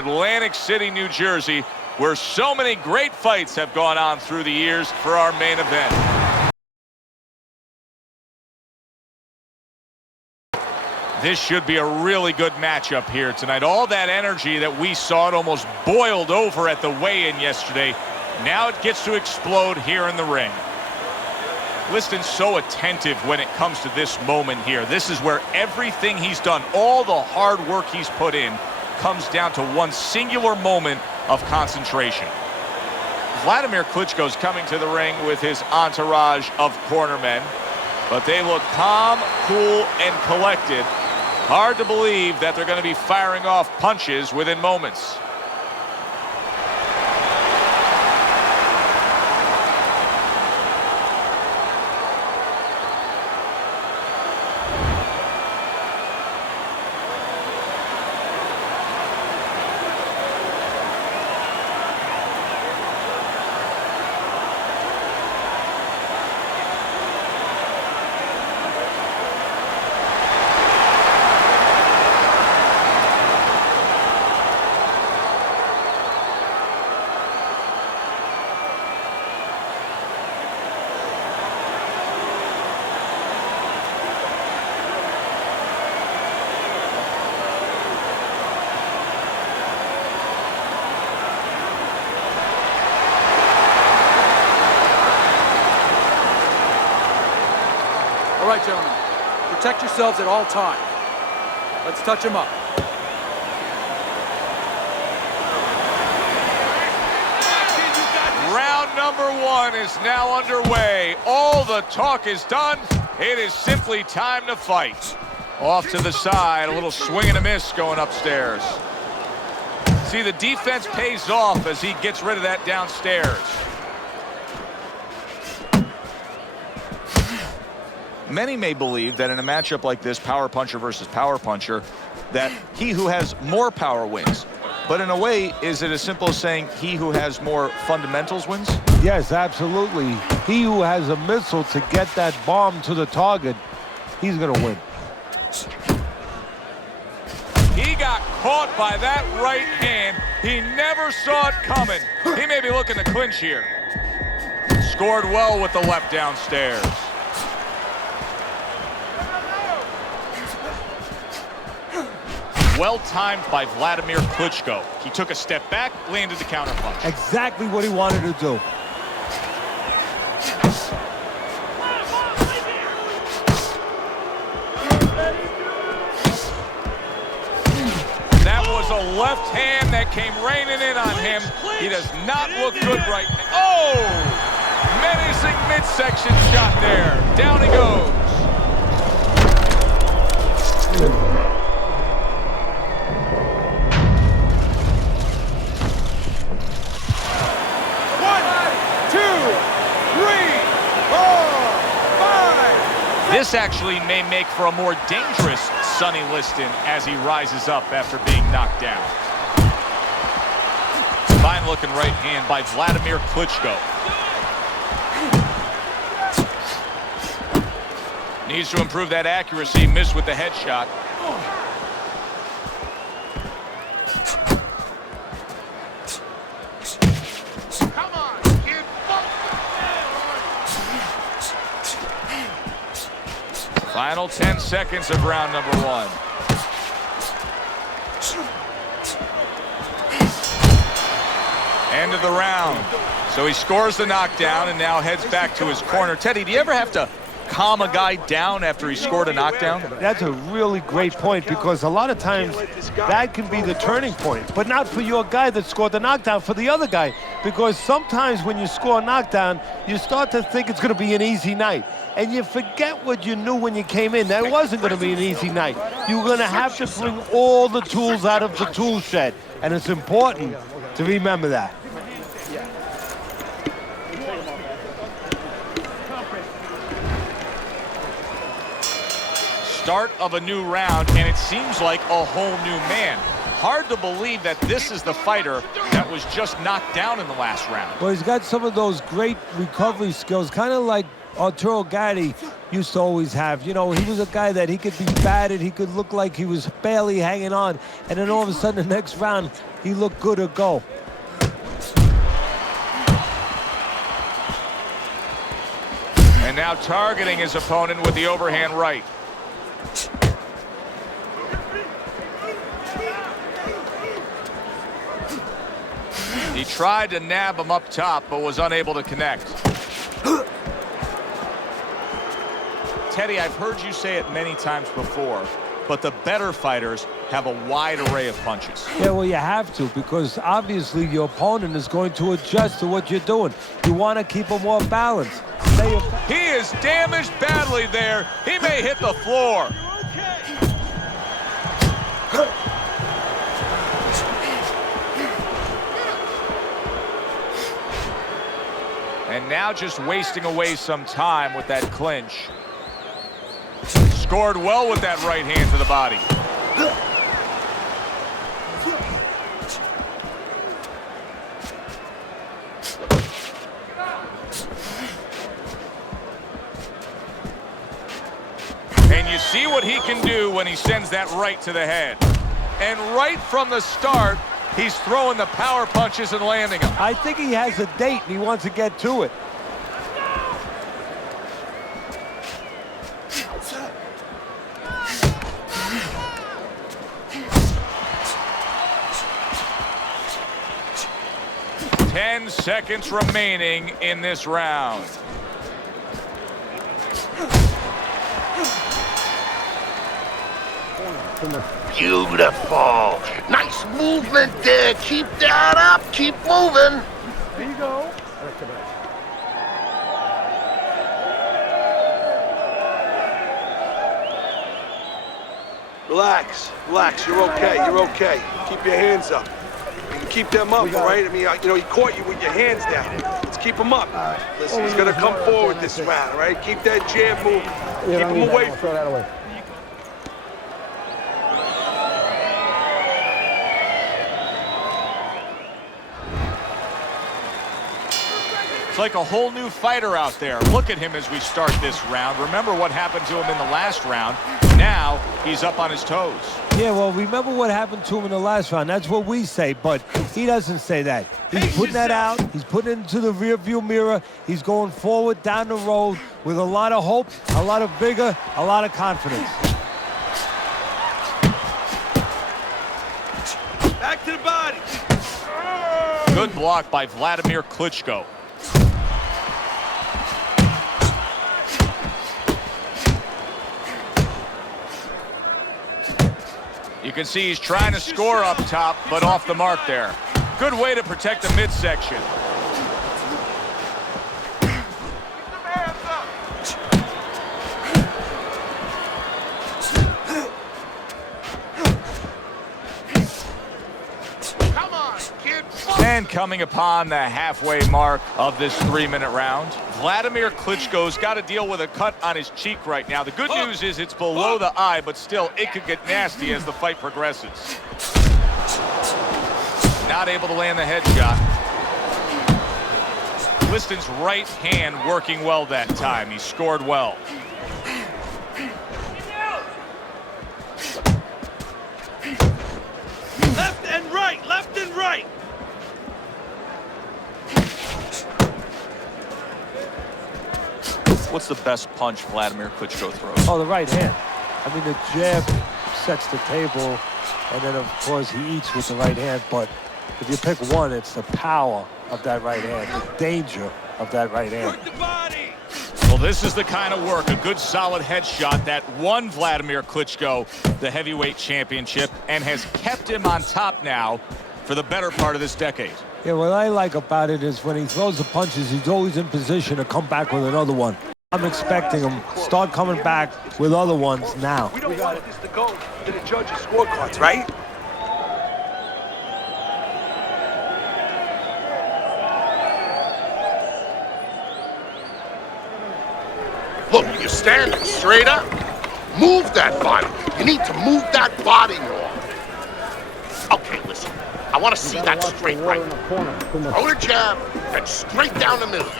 Atlantic City, New Jersey, where so many great fights have gone on through the years for our main event. This should be a really good matchup here tonight. All that energy that we saw, it almost boiled over at the weigh-in yesterday. Now it gets to explode here in the ring. Liston's so attentive when it comes to this moment here. This is where everything he's done, all the hard work he's put in, comes down to one singular moment of concentration. Wladimir Klitschko's coming to the ring with his entourage of cornermen, but they look calm, cool, and collected. Hard to believe that they're going to be firing off punches within moments. All right, gentlemen, protect yourselves at all times. Let's touch them up. Round number one is now underway. All the talk is done. It is simply time to fight. Off to the side, a little swing and a miss going upstairs. See, the defense pays off as he gets rid of that downstairs. Many may believe that in a matchup like this, power puncher versus power puncher, that he who has more power wins. But in a way, is it as simple as saying he who has more fundamentals wins? Yes, absolutely. He who has a missile to get that bomb to the target, he's going to win. He got caught by that right hand. He never saw it coming. He may be looking to clinch here. Scored well with the left downstairs. Well timed by Wladimir Klitschko. He took a step back, landed the counterpunch. Exactly what he wanted to do. That was a left hand that came raining in on him. He does not look good right now. Oh! Menacing midsection shot there. Down he goes. This actually may make for a more dangerous Sonny Liston as he rises up after being knocked down. Fine looking right hand by Wladimir Klitschko. Needs to improve that accuracy, missed with the headshot. Final 10 seconds of round number one. End of the round. So he scores the knockdown and now heads back to his corner. Teddy, do you ever have to calm a guy down after he scored a knockdown? That's a really great point, because a lot of times that can be the turning point, but not for your guy that scored the knockdown, for the other guy, because sometimes when you score a knockdown, you start to think it's going to be an easy night, and you forget what you knew when you came in. That wasn't going to be an easy night. You're going to have to bring all the tools out of the tool shed, and it's important to remember that. Start of a new round, and it seems like a whole new man. Hard to believe that this is the fighter that was just knocked down in the last round. Well, he's got some of those great recovery skills, kind of like Arturo Gatti used to always have. You know, he was a guy that he could be battered, he could look like he was barely hanging on, and then all of a sudden the next round, he looked good to go. And now targeting his opponent with the overhand right. He tried to nab him up top, but was unable to connect. Teddy, I've heard you say it many times before, but the better fighters have a wide array of punches. Yeah, well, you have to, because obviously your opponent is going to adjust to what you're doing. You want to keep him more balanced. He is damaged badly there. He may hit the floor. And now just wasting away some time with that clinch. Scored well with that right hand to the body. And you see what he can do when he sends that right to the head. And right from the start, he's throwing the power punches and landing them. I think he has a date and he wants to get to it. Seconds remaining in this round. Beautiful. Nice movement there. Keep that up. Keep moving. There you go. Relax, relax. You're okay. You're okay. Keep your hands up. You can keep them up, all right? I mean, you know, he caught you with your hands down. Let's keep him up. Listen, he's gonna come forward this round, all right? Keep that jab moving. Keep him away from you. It's like a whole new fighter out there. Look at him as we start this round. Remember what happened to him in the last round. Now he's up on his toes. Yeah, well, remember what happened to him in the last round. That's what we say, but he doesn't say that. He's putting that out. He's putting it into the rearview mirror. He's going forward down the road with a lot of hope, a lot of vigor, a lot of confidence. Back to the body. Good block by Wladimir Klitschko. You can see he's trying to score up top, but off the mark there. Good way to protect the midsection. Come on, kid. And coming upon the halfway mark of this 3-minute round, Wladimir Klitschko's got to deal with a cut on his cheek right now. The good news is it's below the eye, but still, it could get nasty as the fight progresses. Not able to land the headshot. Liston's right hand working well that time. He scored well. Left and right, left and right. What's the best punch Wladimir Klitschko throws? Oh, the right hand. I mean, the jab sets the table, and then, of course, he eats with the right hand. But if you pick one, it's the power of that right hand, the danger of that right hand. Work the body. Well, this is the kind of work, a good solid headshot that won Wladimir Klitschko the heavyweight championship and has kept him on top now for the better part of this decade. Yeah, what I like about it is when he throws the punches, he's always in position to come back with another one. I'm expecting him start coming back with other ones now. We don't want this to go to the judges' scorecards, right? Look, you're standing straight up. Move that body. You need to move that body more. Okay, listen. I want to see that straight right. Throw the jab and straight down the middle.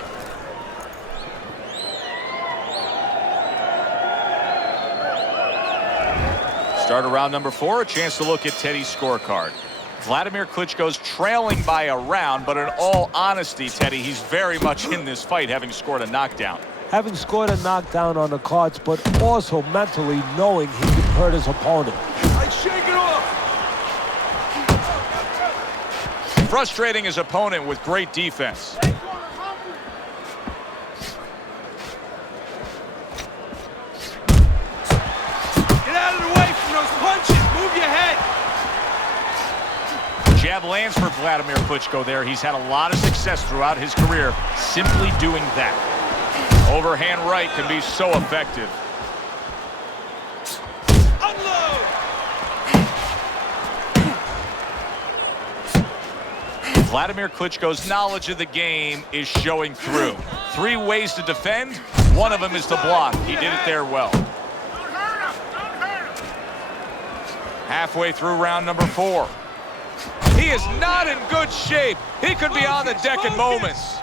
Start of round number 4, a chance to look at Teddy's scorecard. Wladimir Klitschko's trailing by a round, but in all honesty, Teddy, he's very much in this fight, having scored a knockdown. Having scored a knockdown on the cards, but also mentally knowing he could hurt his opponent. I shake it off. Frustrating his opponent with great defense. Get out of the way from those punches. Move your head. Jab lands for Wladimir Klitschko there. He's had a lot of success throughout his career simply doing that. Overhand right can be so effective. Unload. Wladimir Klitschko's knowledge of the game is showing through. 3 ways to defend. One of them is to block. He did it there well. Halfway through round number 4. He is not in good shape. He could be on the deck in moments.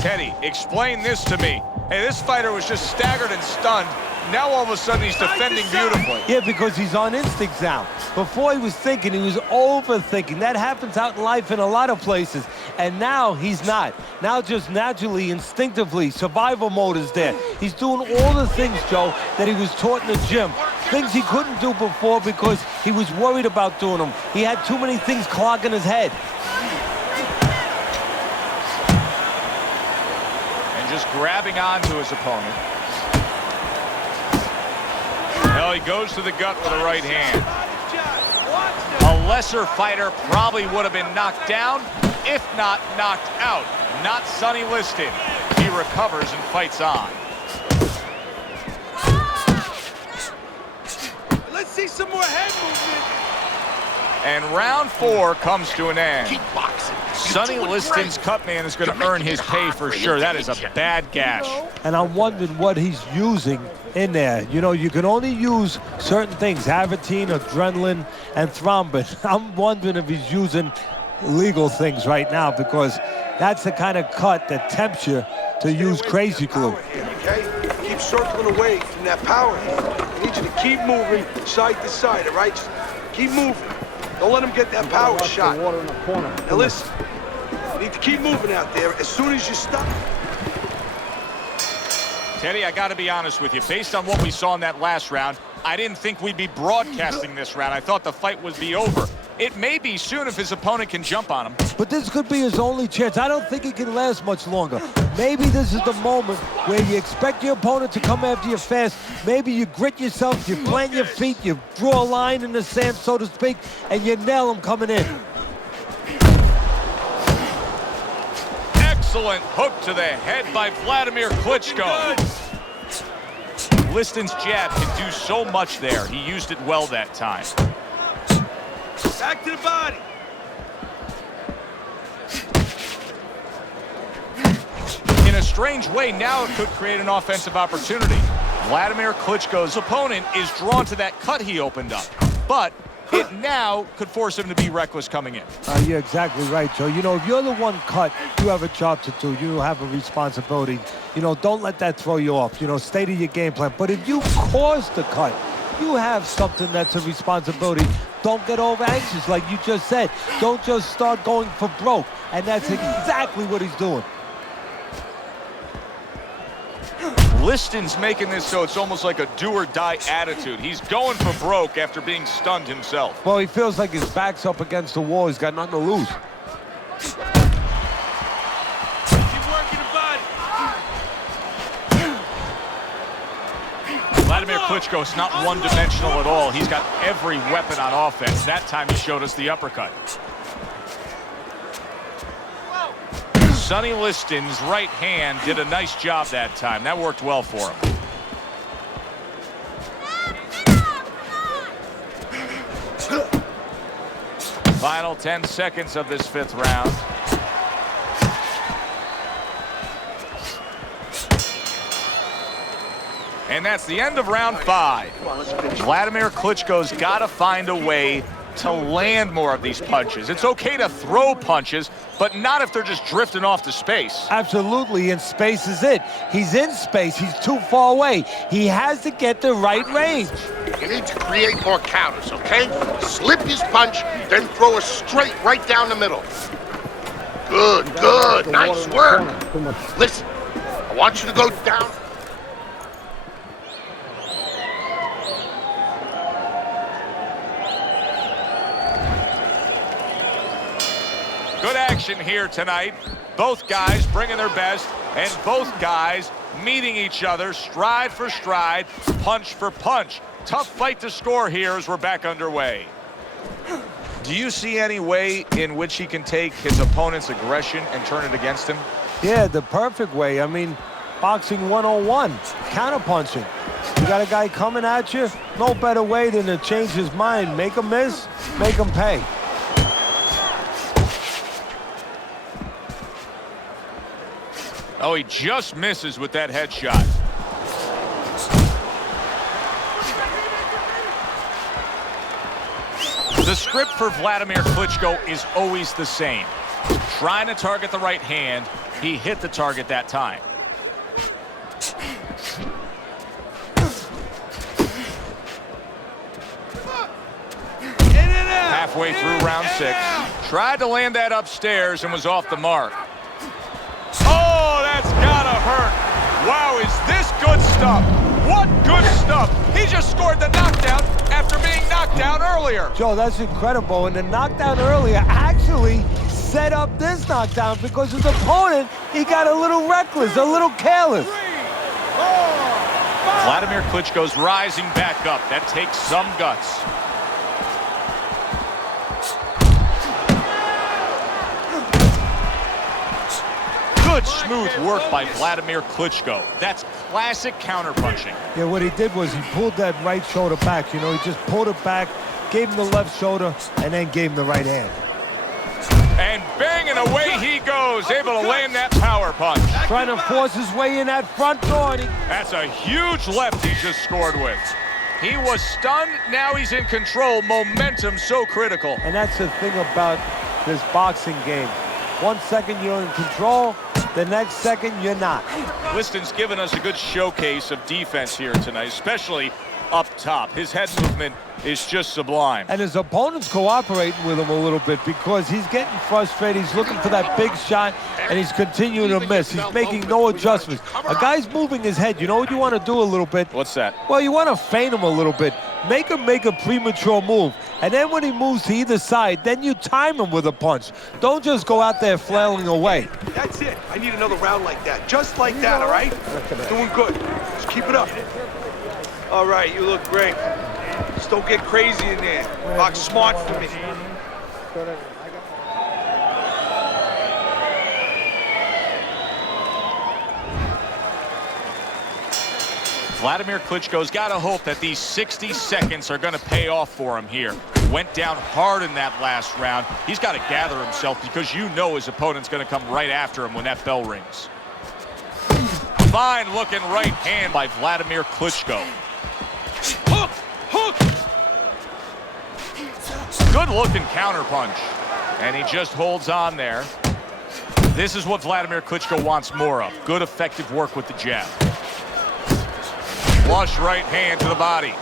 Teddy, explain this to me. Hey, this fighter was just staggered and stunned. Now all of a sudden he's defending beautifully. Yeah, because he's on instinct now. Before he was thinking, he was overthinking. That happens out in life in a lot of places. And now he's not. Now just naturally, instinctively, survival mode is there. He's doing all the things, Joe, that he was taught in the gym. Things he couldn't do before because he was worried about doing them. He had too many things clogging his head. And just grabbing onto his opponent. Well, he goes to the gut with a right hand. A lesser fighter probably would have been knocked down, if not knocked out. Not Sonny Liston. He recovers and fights on. Let's see some more head movement. And round 4 comes to an end. Keep boxing. Sonny Liston's cut man is going to earn his pay for sure. That is a bad gash. And I'm wondering what he's using in there. You know, you can only use certain things, Avitine, adrenaline, and thrombin. I'm wondering if he's using legal things right now because that's the kind of cut that tempts you to use crazy glue. Okay? Keep circling away from that power. I need you to keep moving side to side, all right? Just keep moving. Don't let him get that power shot. Now listen, you need to keep moving out there. As soon as you stop. Teddy, I got to be honest with you. Based on what we saw in that last round, I didn't think we'd be broadcasting this round. I thought the fight would be over. It may be soon if his opponent can jump on him. But this could be his only chance. I don't think it can last much longer. Maybe this is the moment where you expect your opponent to come after you fast. Maybe you grit yourself, you plant your feet, you draw a line in the sand, so to speak, and you nail him coming in. Excellent hook to the head by Wladimir Klitschko. Liston's jab can do so much there. He used it well that time. Back to the body. In a strange way, now it could create an offensive opportunity. Wladimir Klitschko's opponent is drawn to that cut he opened up, but it now could force him to be reckless coming in. You're exactly right, Joe. You know, if you're the one cut, you have a job to do. You have a responsibility. You know, don't let that throw you off. You know, stay to your game plan. But if you cause the cut, you have something that's a responsibility. Don't get over anxious, like you just said. Don't just start going for broke. And that's exactly what he's doing. Liston's making this so it's almost like a do-or-die attitude. He's going for broke after being stunned himself. Well, he feels like his back's up against the wall. He's got nothing to lose. Keep working the body. Wladimir Klitschko is not one-dimensional at all. He's got every weapon on offense. That time he showed us the uppercut. Sonny Liston's right hand did a nice job that time. That worked well for him. Final 10 seconds of this 5th round. And that's the end of round 5. Wladimir Klitschko's got to find a way to land more of these punches. It's okay to throw punches, but not if they're just drifting off to space. Absolutely, and space is it. He's in space. He's too far away. He has to get the right range. You need to create more counters, okay? Slip his punch, then throw a straight right down the middle. Good, good. Nice work. Listen, I want you to go down. Good action here tonight. Both guys bringing their best, and both guys meeting each other stride for stride, punch for punch. Tough fight to score here as we're back underway. Do you see any way in which he can take his opponent's aggression and turn it against him? Yeah, the perfect way. I mean, boxing 101, counterpunching. You got a guy coming at you, no better way than to change his mind. Make him miss, make him pay. Oh, he just misses with that headshot. The script for Wladimir Klitschko is always the same. Trying to target the right hand, he hit the target that time. Halfway through round 6, tried to land that upstairs and was off the mark. Oh, that's gotta hurt. Wow, is this good stuff? What good stuff? He just scored the knockdown after being knocked down earlier. Joe, that's incredible. And the knockdown earlier actually set up this knockdown because his opponent, he got a little reckless, a little careless. Wladimir Klitschko's rising back up. That takes some guts. Good smooth work by Wladimir Klitschko. That's classic counterpunching. Yeah, what he did was he pulled that right shoulder back. You know, he just pulled it back, gave him the left shoulder, and then gave him the right hand. And banging away he goes, able to land that power punch. Trying to force his way in that front door. That's a huge left he just scored with. He was stunned, now he's in control. Momentum so critical. And that's the thing about this boxing game. 1 second you're in control, the next second you're not. Liston's given us a good showcase of defense here tonight, especially up top. His head movement is just sublime. And his opponent's cooperating with him a little bit because he's getting frustrated. He's looking for that big shot, and he's continuing to miss. He's making no adjustments. A guy's moving his head. You know what you want to do a little bit? What's that? Well, you want to feint him a little bit. Make him make a premature move. And then when he moves to either side, then you time him with a punch. Don't just go out there flailing away. That's it. I need another round like that. Just like that, all right? Doing good. Just keep it up. All right, you look great. Just don't get crazy in there. Box smart for me. Wladimir Klitschko's got to hope that these 60 seconds are going to pay off for him here. Went down hard in that last round. He's got to gather himself because you know his opponent's going to come right after him when that bell rings. Fine looking right hand by Wladimir Klitschko. Hook! Hook! Good looking counterpunch. And he just holds on there. This is what Wladimir Klitschko wants more of. Good effective work with the jab. Flush right hand to the body.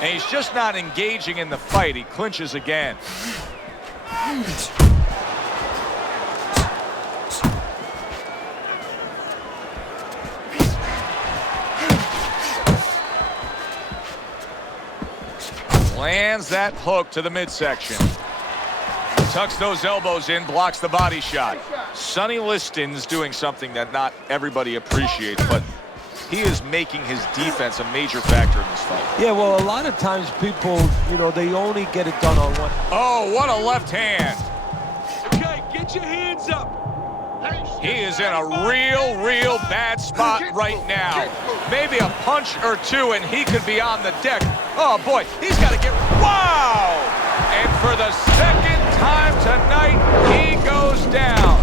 And he's just not engaging in the fight. He clinches again. Lands that hook to the midsection. Tucks those elbows in, blocks the body shot. Sonny Liston's doing something that not everybody appreciates, but he is making his defense a major factor in this fight. Yeah, well, a lot of times people, you know, they only get it done on one. Oh, what a left hand. Okay, get your hands up. He is in a real bad spot right now. Maybe a punch or two and he could be on the deck. Oh boy, he's got to get, wow! And for the second time tonight, he goes down.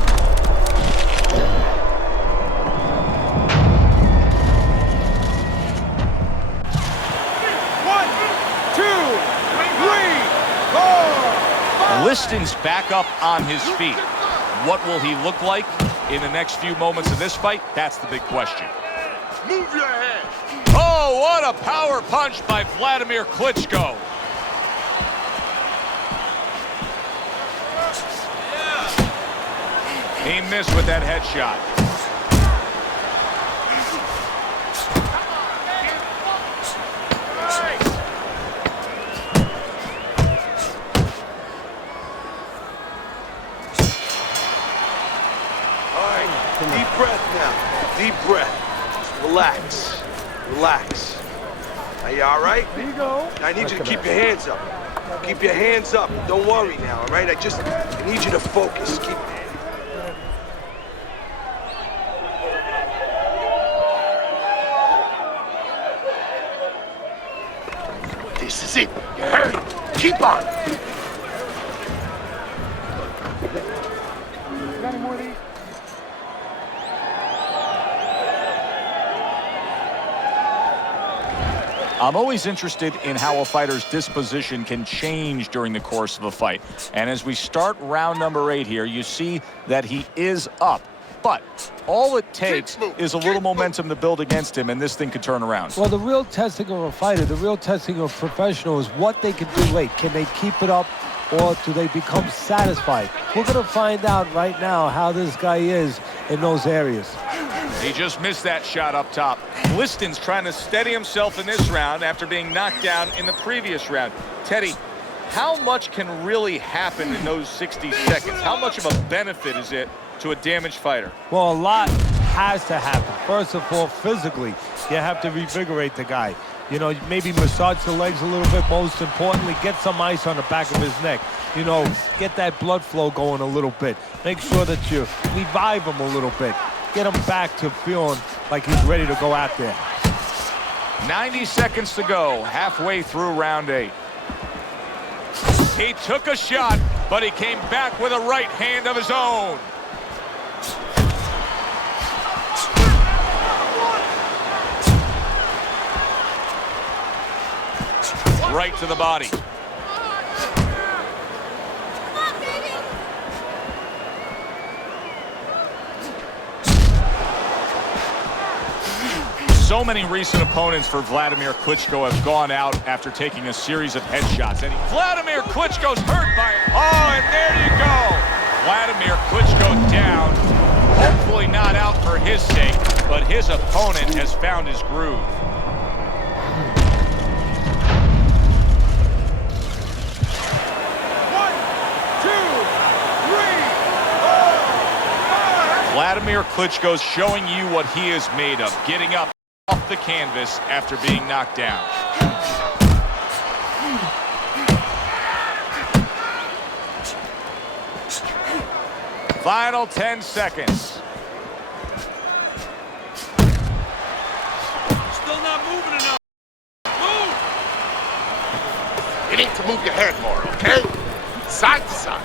Liston's back up on his feet. What will he look like in the next few moments of this fight? That's the big question. Move your head. Oh, what a power punch by Wladimir Klitschko. He missed with that headshot. All right, deep breath now. Deep breath. Just relax. Relax. Are you all right? There you go. I need you to keep your hands up. Keep your hands up. Don't worry now, all right? I need you to focus. Keep... This is it. Hurry. Keep on. I'm always interested in how a fighter's disposition can change during the course of a fight. And as we start round number 8 here, you see that he is up. But all it takes is a little momentum to build against him, and this thing could turn around. Well, the real testing of a fighter, the real testing of a professional is what they can do late. Can they keep it up, or do they become satisfied? We're going to find out right now how this guy is in those areas. He just missed that shot up top. Liston's trying to steady himself in this round after being knocked down in the previous round. Teddy, how much can really happen in those 60 seconds? How much of a benefit is it to a damaged fighter? Well, a lot has to happen. First of all, physically, you have to revigorate the guy. You know, maybe massage the legs a little bit. Most importantly, get some ice on the back of his neck. You know, get that blood flow going a little bit. Make sure that you revive him a little bit. Get him back to feeling like he's ready to go out there. 90 seconds to go, halfway through round 8. He took a shot, but he came back with a right hand of his own. Right to the body. So many recent opponents for Wladimir Klitschko have gone out after taking a series of headshots. And Wladimir Klitschko's hurt by it. Oh, and there you go. Wladimir Klitschko down. Hopefully not out for his sake, but his opponent has found his groove. Wladimir Klitschko's showing you what he is made of, getting up off the canvas after being knocked down. Final 10 seconds. Still not moving enough. Move! You need to move your head more, okay? Side to side.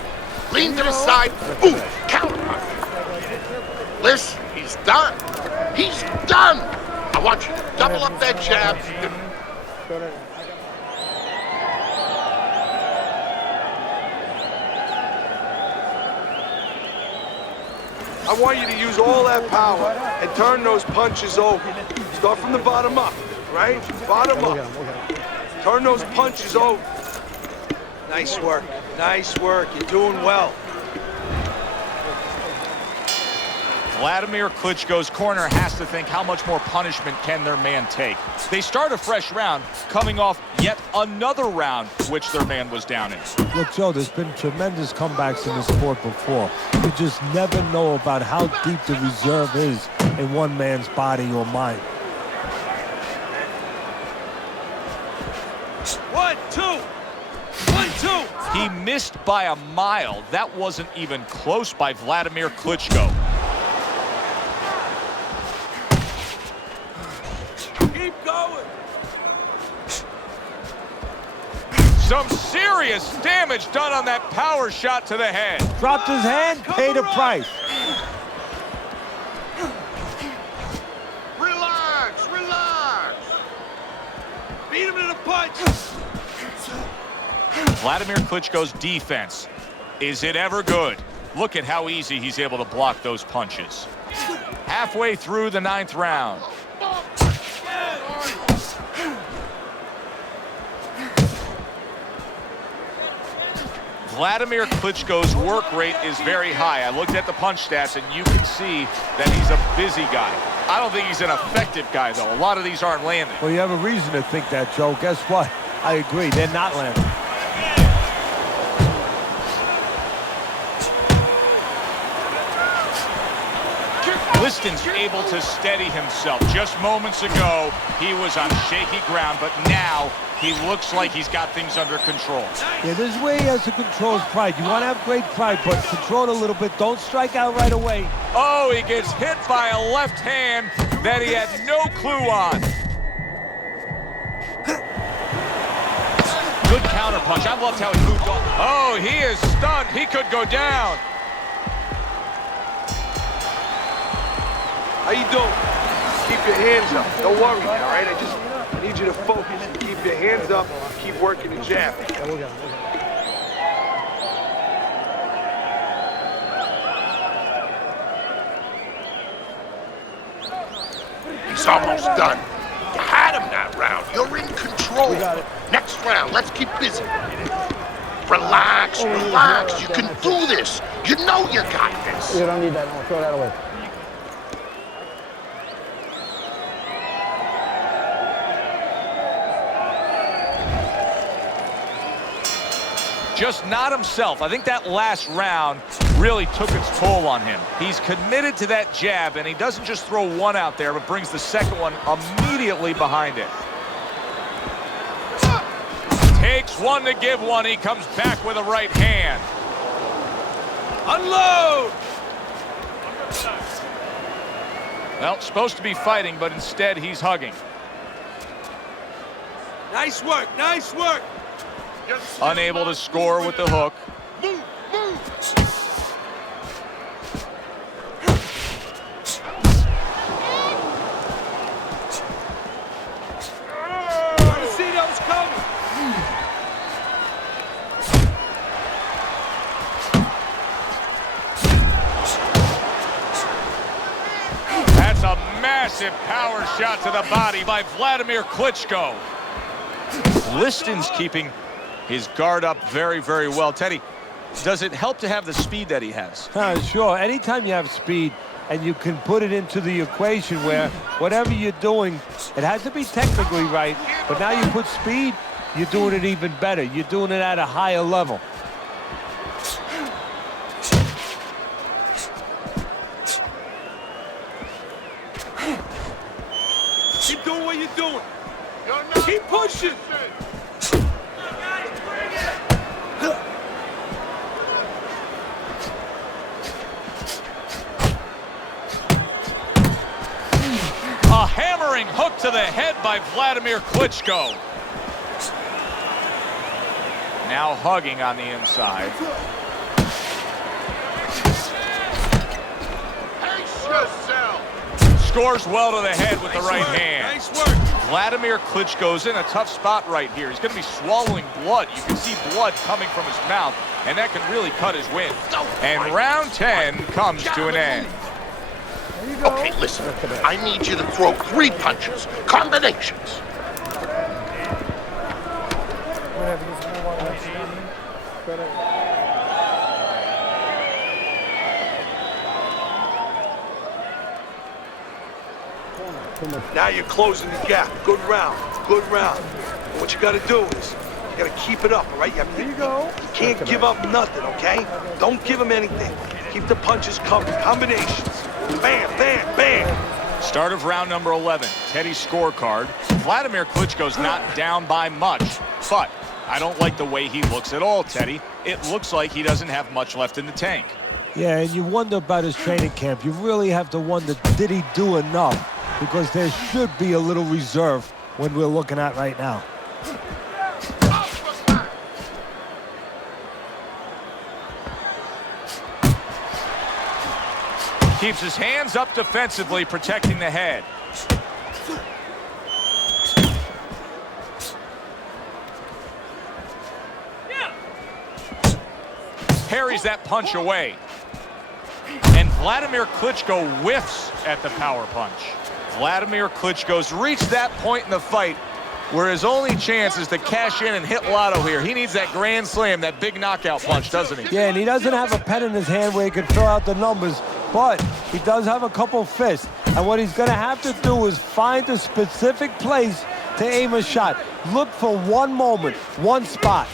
Lean to the side. Ooh, counter punch. Listen, he's done. He's done. I want you to double up that jab. I want you to use all that power and turn those punches over. Start from the bottom up, right? Bottom up. Turn those punches over. Nice work. Nice work. You're doing well. Wladimir Klitschko's corner has to think, how much more punishment can their man take? They start a fresh round, coming off yet another round which their man was down in. Look, Joe, there's been tremendous comebacks in the sport before. You just never know about how deep the reserve is in one man's body or mind. 1, 2. 1, 2. He missed by a mile. That wasn't even close by Wladimir Klitschko. Keep going. Some serious damage done on that power shot to the head. Dropped his hand, paid a price. Relax, relax. Beat him in the punch. Wladimir Klitschko's defense Is it ever good? Look at how easy he's able to block those punches. Halfway through the 9th round. Wladimir Klitschko's work rate is very high. I looked at the punch stats, and you can see that he's a busy guy. I don't think he's an effective guy, though. A lot of these aren't landing. Well, you have a reason to think that, Joe. Guess what? I agree. They're not landing. Liston's able to steady himself. Just moments ago, he was on shaky ground, but now he looks like he's got things under control. Yeah, this is where he has to control his pride. You want to have great pride, but control it a little bit. Don't strike out right away. Oh, he gets hit by a left hand that he had no clue on. Good counter punch. I loved how he moved on. Oh, he is stunned. He could go down. How you doing? Keep your hands up. Don't worry, all right? I need you to focus and keep your hands up. Keep working the jab. He's almost done. You had him that round. You're in control. Next round, let's keep busy. Relax, relax. You can do this. You know you got this. You don't need that. No, throw that away. Just not himself. I think that last round really took its toll on him. He's committed to that jab, and he doesn't just throw one out there, but brings the second one immediately behind it. Takes one to give one. He comes back with a right hand. Unload! Well, supposed to be fighting, but instead he's hugging. Nice work, nice work. Unable to score with the hook. Move, move. Trying to see that was coming. That's a massive power shot to the body by Wladimir Klitschko. Liston's keeping his guard up very, very well. Teddy, does it help to have the speed that he has? Sure. Anytime you have speed and you can put it into the equation where whatever you're doing, it has to be technically right, but now you put speed, you're doing it even better. You're doing it at a higher level. Keep doing what you're doing. Keep pushing. A hammering hook to the head by Wladimir Klitschko. Now hugging on the inside. Pace yourself. Scores well to the head with the right hand. Nice work. Wladimir Klitschko's in a tough spot right here. He's going to be swallowing blood. You can see blood coming from his mouth, and that can really cut his wind. And round 10 comes to an end. Okay, listen. I need you to throw 3 punches. Combinations. Now you're closing the gap. Good round. Good round. And what you got to do is you got to keep it up, all right? You can't give up nothing, okay? Don't give him anything. Keep the punches covered. Combinations. Bam, bam, bam. Start of round number 11. Teddy's scorecard. Wladimir Klitschko's not down by much, but I don't like the way he looks at all, Teddy. It looks like he doesn't have much left in the tank. Yeah, and you wonder about his training camp. You really have to wonder, did he do enough? Because there should be a little reserve when we're looking at right now. Keeps his hands up defensively, protecting the head. parries that punch away. And Wladimir Klitschko whiffs at the power punch. Wladimir Klitschko's reached that point in the fight where his only chance is to cash in and hit lotto here. He needs that grand slam, that big knockout punch, doesn't he? Yeah, and he doesn't have a pen in his hand where he can throw out the numbers, but he does have a couple fists. And what he's going to have to do is find a specific place to aim a shot. Look for one moment, one spot.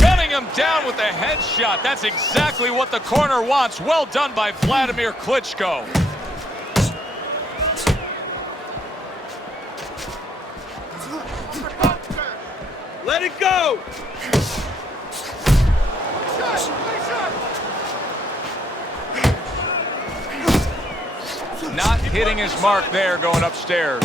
Gunning him down with a headshot. That's exactly what the corner wants. Well done by Wladimir Klitschko. Let it go! Not hitting his mark there going upstairs.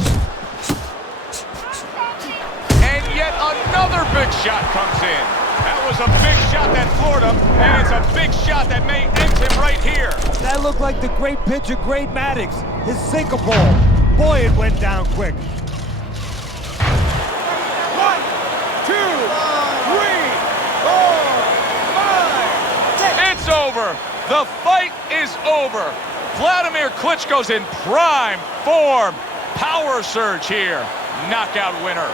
And yet another big shot comes in. That was a big shot that floored him, and it's a big shot that may end him right here. That looked like the great pitcher, Great Maddox, his sinker ball. Boy, it went down quick. 1, 2, 3, 4, 5, 6. It's over. The fight is over. Wladimir Klitschko's in prime form. Power surge here. Knockout winner.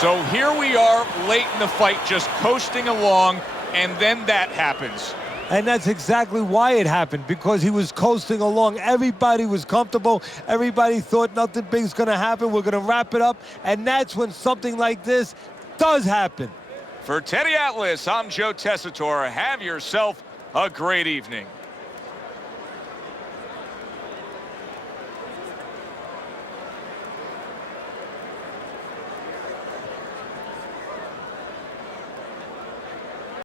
So here we are late in the fight, just coasting along, and then that happens. And that's exactly why it happened, because he was coasting along. Everybody was comfortable. Everybody thought nothing big's going to happen. We're going to wrap it up. And that's when something like this does happen. For Teddy Atlas, I'm Joe Tessitore. Have yourself a great evening.